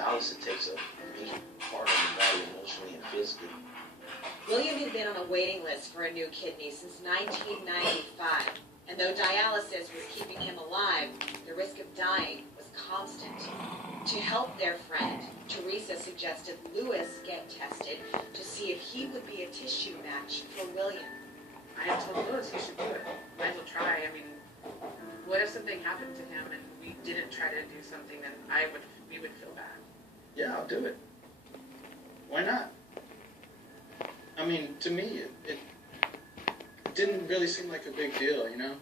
dialysis takes a major part of the body, emotionally and physically. William had been on a waiting list for a new kidney since 1995, and though dialysis was keeping him alive, the risk of dying was constant. To help their friend, Teresa suggested Louis get tested to see if he would be a tissue match for William. I had told Louis he should do it. Might as well try. I mean, what if something happened to him and we didn't try to do something, then we would feel bad. Yeah, I'll do it. Why not? I mean, to me, it didn't really seem like a big deal, you know?